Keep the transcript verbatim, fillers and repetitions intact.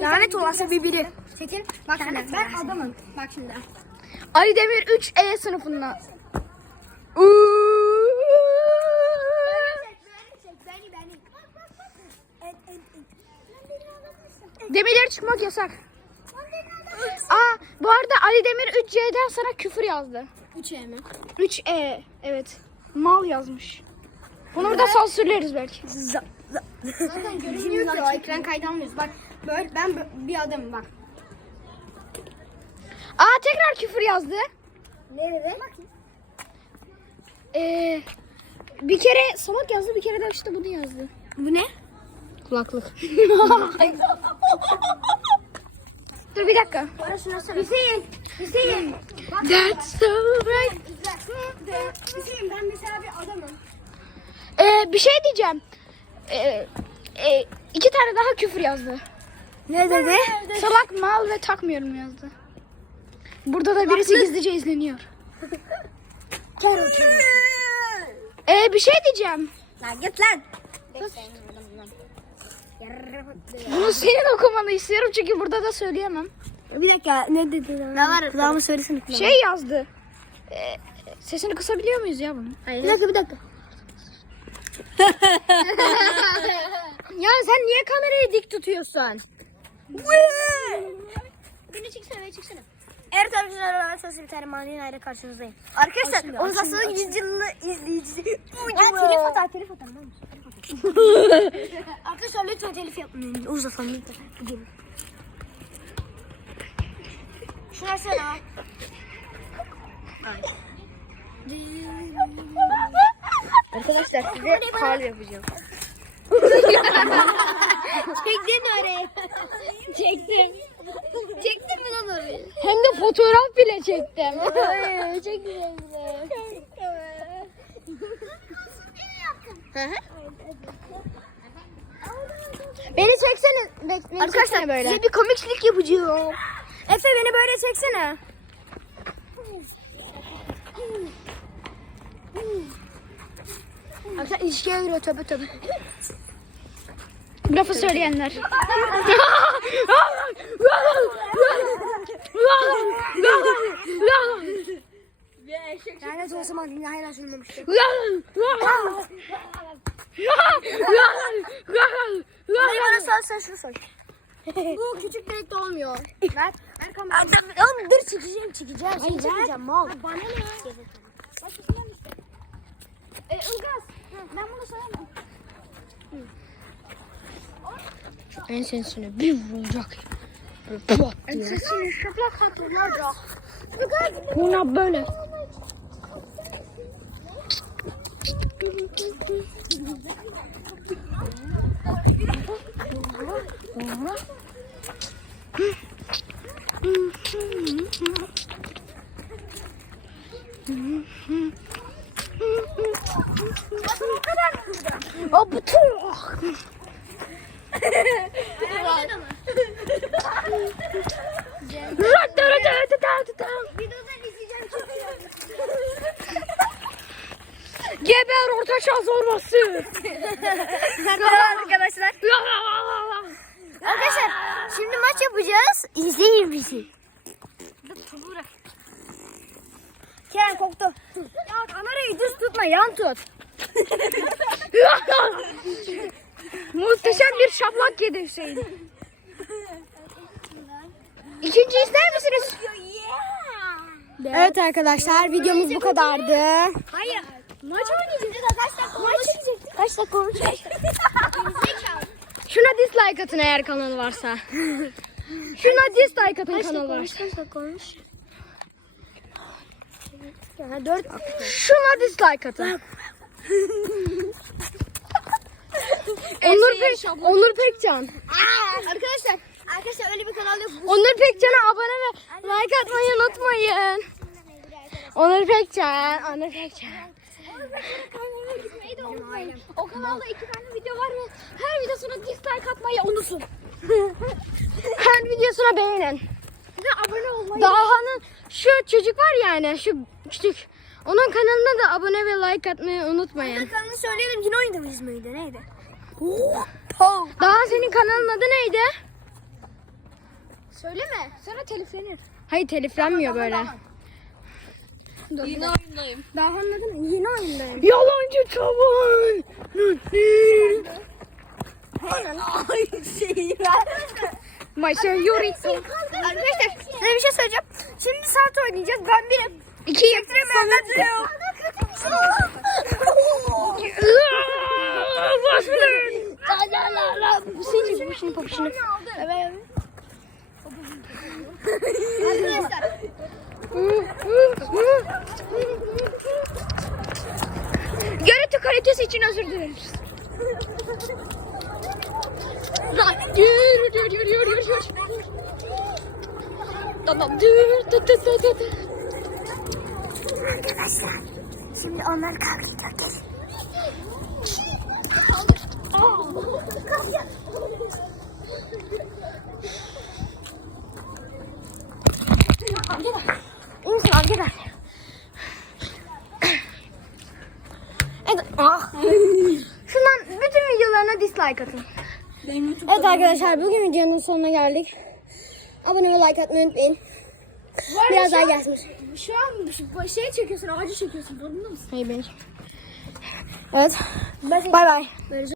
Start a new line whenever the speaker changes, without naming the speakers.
Lanet olası bir biri. Çekil. Bak şimdi ben adamım. Bak şimdi.
Ali Demir üç E sınıfında. Demirlere çıkmak yasak. Aa, bu arada Ali Demir üç C'den sana küfür yazdı.
üç E mi?
üç E evet. Mal yazmış. Bunu burada sansürleriz belki.
Zaten görünmüyor ki o ekran kaydı almıyoruz. Bak böyle ben bir adamım bak.
Aa, tekrar küfür yazdı.
Nerede?
Ee, bir kere salak yazdı, bir kere de işte bunu yazdı.
Bu ne?
Kulaklık. Dur bir dakika.
Hüseyin. Hüseyin. Bak.
That's so right.
Hüseyin ben mesela bir adamım.
Ee, bir şey diyeceğim. Ee, e, iki tane daha küfür yazdı.
Ne dedi?
Salak, mal ve takmıyorum yazdı. Burada da birisi gizlice izleniyor. Ee, bir şey diyeceğim.
Lan git lan.
Bunu senin okumanı istiyorum çünkü burada da söyleyemem.
Bir dakika ne dedi? Ne var? Kulağımı söylesene kulağımı.
Şey yazdı. Ee, sesini kısabiliyor muyuz ya bunu?
Bir dakika bir dakika.
Ya sen niye kamerayı dik tutuyorsun?
Beni çeksene beni çeksene. Evet arkadaşlar, sözü bir tane manyen ayrı karşınızdayım. Arkadaşlar organizasyonun yüz yılını izleyicisi. Ya telif atar telif atar. Arkadaşlar lütfen telif yapmayın. Uzatalım lütfen. Şuna sana.
Arkadaşlar size kal yapacağım.
Çektin oraya.
Çektim.
Çektin mi lan oraya?
Hem de fotoğraf bile çektim.
Çok güzel.
Beni çeksene. Beni
Arkadaşlar
çeksene böyle.
size bir komiklik yapacağım. Efe beni böyle çeksene.
Arkadaşlar ilişkiye giriyor tabi tabi. Lafı söyleyenler.
Lanet olsun bana dinle hayran söylememiştim. Hadi bana sor sen şunu sor.
Bu küçük direkte olmuyor.
Ver. Ver kamerayı. Oğlum dur çekeceğim çekeceğim. Hayır çekeceğim mal.
Bana ne?
E, Ilgaz. Ben bunu söylemem.
Ensesine bir vuracak. Böyle pat diye.
Sesini şaplak hatırlayacak.
Buna böyle. O bütün.
Videodan izleyeceğim çok iyi.
Geber ortaçağ zorbası.
Arkadaşlar. Arkadaşlar şimdi maç yapacağız. İzleyin bizi. Kerem koktu.
Ya kamerayı düz tutma, yan tut. Muhteşem bir şaplak yedi Hüseyin. İkinci ister misiniz?
Evet arkadaşlar videomuz bu kadardı.
Hayır. Maç oynayacağız.
Kaç dakika olmuş? Kaç dakika olmuş?
Şuna dislike atın eğer kanalı varsa. Şuna dislike atın kanalı varsa.
Kaç dakika olmuş? Ya dört.
Şuna dislike atın. Onur, Pek, Onur Pekcan.
Arkadaşlar, arkadaşlar öyle bir kanal yok.
Onur Pekcan'a abone ve like atmayı unutmayın. Onur Pekcan, Onur Pekcan. O kanalda iki tane video var ve her videosuna dislike atmayı unutun. Her videosuna beğenin.
Ve abone olmayı.
Daha'nın şu çocuk var yani şu küçük. Onun kanalına da abone ve like atmayı unutmayın.
Kanalını söyleyelim. Yine oynadı mıydı? Neydi?
Daha senin kanalın adı neydi? Söyleme. Sonra teliflenir. Hayır teliflenmiyor böyle. Dur,
Yine
bir
oyundayım.
daha anladın mı? Yeni oyundayım.
Yalancı tavan.
Ay şeyi ver.
Maşa Yorito.
Arkadaşlar size bir şey söyleyeceğim. Şimdi saat oynayacağız. Ben birim.
İki.
Çektiremeyenler duruyor.
Bu senin popişini popişini.
Evet.
Görüntü kalitesi için özür dileriz. Tamam.
Arkadaşlar şimdi onları kaldıracak. Gelin.
İyi misin amca? Evet. Ah. Şundan bütün videolarına dislike atın. Evet arkadaşlar bugün videonun sonuna geldik. Abone ve like atmayı unutmayın. Biraz daha gelsin.
Şu an şey çekiyorsun, ağacı çekiyorsun. Farkında mısın?
Hayır benim. Evet. Bay bay.